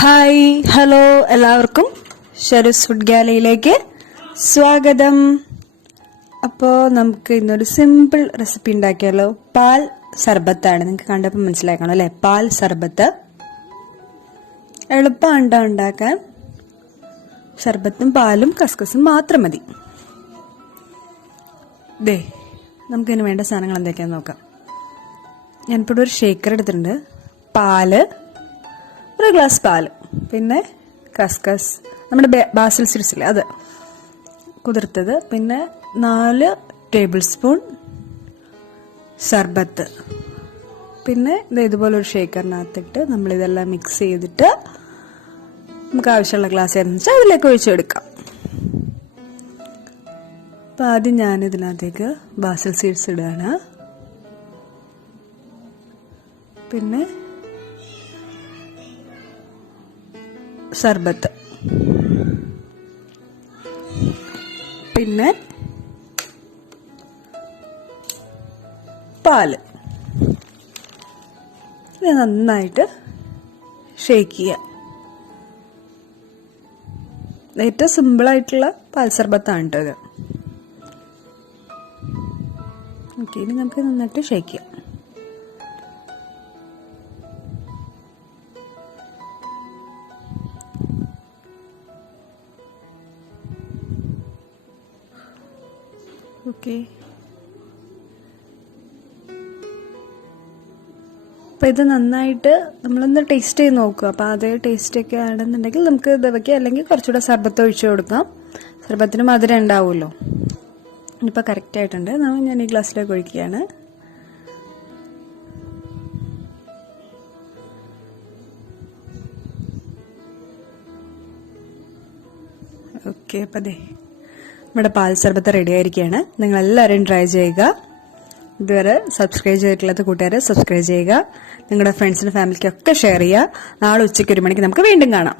Hi hello എല്ലാവർക്കും ഷെറൂസ് food ഗാലയിലേക്ക് സ്വാഗതം. അപ്പോൾ നമുക്ക് ഇന്നൊരു സിമ്പിൾ റെസിപ്പി ഉണ്ടാക്കിയാലോ. പാൽ സർബത്താണ്. നിങ്ങൾക്ക് കണ്ടപ്പോൾ മനസ്സിലാക്കണം അല്ലേ, പാൽ സർബത്ത്. എളുപ്പമാണ് ഉണ്ടാക്കാൻ. സർബത്തും പാലും കസ്കസും മാത്രം മതി. ദേ നമുക്കിതിന് വേണ്ട സാധനങ്ങൾ എന്തൊക്കെയാണെന്ന് നോക്കാം. ഞാനിപ്പോൾ ഒരു ഷേക്കർ എടുത്തിട്ടുണ്ട്. പാല്, ഒരു ഗ്ലാസ് പാല്, പിന്നെ കസ്കസ്, നമ്മുടെ ബാസിൽ സീഡ്സ് ഇല്ലേ അത് കുതിർത്തത്, പിന്നെ 4 ടേബിൾ സ്പൂൺ സർബത്ത്, പിന്നെ ഇതുപോലെ ഒരു ഷേക്കറിനകത്തിട്ട് നമ്മളിതെല്ലാം മിക്സ് ചെയ്തിട്ട് നമുക്ക് ആവശ്യമുള്ള ഗ്ലാസ് ഏതെന്ന് വെച്ചാൽ അതിലേക്ക് ഒഴിച്ചെടുക്കാം. അപ്പം ആദ്യം ഞാനിതിനകത്തേക്ക് ബാസിൽ സീഡ്സ് ഇടുകയാണ്. പിന്നെ സർബത്ത്, പിന്നെ പാല്. ഇത് നന്നായിട്ട് ഷേക്ക് ചെയ്യുക. ഏറ്റവും സിമ്പിളായിട്ടുള്ള പാൽ സർബത്താണ് കേട്ടോ ഇത്. ഓക്കെ, ഇനി നമുക്ക് നന്നായിട്ട് ഷേക്ക് ചെയ്യാം. ഓക്കെ, അപ്പം ഇത് നന്നായിട്ട് നമ്മളൊന്ന് ടേസ്റ്റ് ചെയ്ത് നോക്കുക. അപ്പം അതേ ടേസ്റ്റ് ഒക്കെ ആണെന്നുണ്ടെങ്കിൽ നമുക്ക് ഇത് വയ്ക്കാം, അല്ലെങ്കിൽ കുറച്ചുകൂടെ സർബത്ത് ഒഴിച്ചു കൊടുക്കാം. സർബത്തിന് മധുരം ഉണ്ടാവുമല്ലോ. ഇനിയിപ്പോൾ കറക്റ്റായിട്ടുണ്ട്. ഞാൻ ഈ ഗ്ലാസ്സിലേക്ക് ഒഴിക്കുകയാണ്. ഓക്കെ, അപ്പം അതെ നമ്മുടെ പാൽ സർബത്ത് റെഡി ആയിരിക്കുകയാണ്. നിങ്ങളെല്ലാവരും ട്രൈ ചെയ്യുക. ഇതുവരെ സബ്സ്ക്രൈബ് ചെയ്തിട്ടുള്ളത് കൂട്ടുകാരെ സബ്സ്ക്രൈബ് ചെയ്യുക. നിങ്ങളുടെ ഫ്രണ്ട്സിനും ഫാമിലിക്കൊക്കെ ഷെയർ ചെയ്യുക. നാളെ ഉച്ചയ്ക്ക് 1 മണിക്ക് നമുക്ക് വീണ്ടും കാണാം.